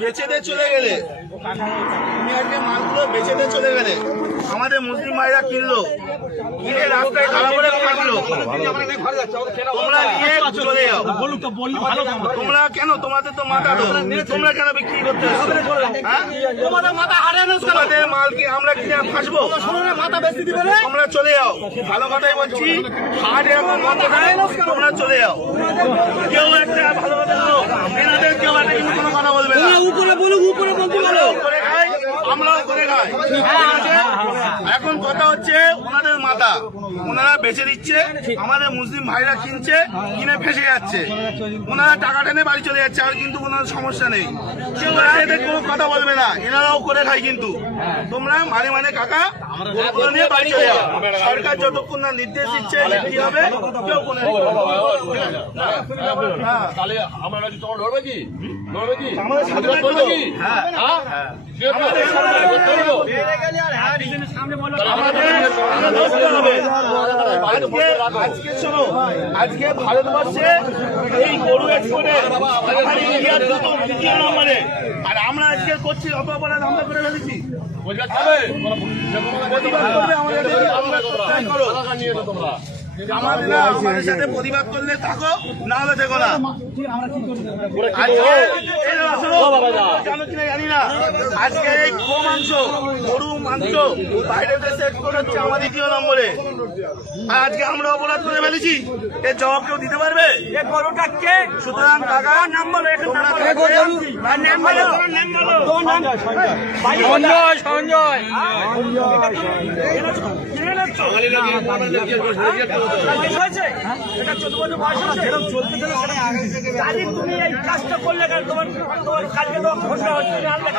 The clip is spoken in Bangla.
বেচে দিয়ে চলে গেলে, তুমি আজকে মালগুলো বেচে দিয়ে চলে গেলে, আমাদের মুসলিম ভাইরা কিনলো, কিনে রাস্তায় খারাপ করে থাকলো, তোমরা নিয়ে চলে যাও। তোমরা কেন, তোমাদের তো মাথা, তোমরা কেন বিক্রি করতে আসছো? তোমাদের মাথা হারানো, তোমাদের মাল কি আমরা কিনে ফাঁসবো? মাথা বেশি দিবে, তোমরা চলে যাও। ভালো কথাই বলছি, হাট এরকম বন্ধ নাই, তোমরা চলে যাও। কেউ একটা ভালো কথা বলো, এনাদের কেউ একটা কিন্তু কোনো কথা বলবে না। উপরে বলুক, উপরে বলতে পারো, করে খাই, আমরাও করে খাই। এখন কথা হচ্ছে ওনাদের মাথা, ওনারা বেচে দিচ্ছে, আমাদের মুসলিম ভাইরা কিনছে, কিনে ফেসে যাচ্ছে, ওনারা টাকা টেনে বাড়ি চলে যাচ্ছে, আর কিন্তু কোনো সমস্যা নেই। কেউ এদের কোনো কথা বলবে না, এনারাও করে খায়। কিন্তু তোমরা মানে মানে কাকা নিয়ে বাড়ি চলে যাও। সরকার যতক্ষণ না নির্দেশ দিচ্ছে কি হবে, কেউ কোনো আজকে ভারতবর্ষে এই গরু এক্সপোর্টে ইন্ডিয়ার দ্বিতীয় নম্বরে, আর আমরা আজকে করছি অত অপরাধ আমরা করে ফেলেছি। আমাদের সাথে প্রতিবাদ করলে থাকো, না হলে দেখো না। জানি না আজকে এই মাংস, গরু মাংস বাইরের দেশে এক্সপোর্ট হচ্ছে আমার দ্বিতীয় নম্বরে, আর আজকে আমরা অপরাধ করে ফেলেছি। এর জবাব কেউ দিতে পারবে? সুতরাং টাকা নাম বলো, সঞ্জয় তুমি এই কাজটা করলে কেন? তোমার কাজকে তো ঘোষণা হচ্ছে আমরা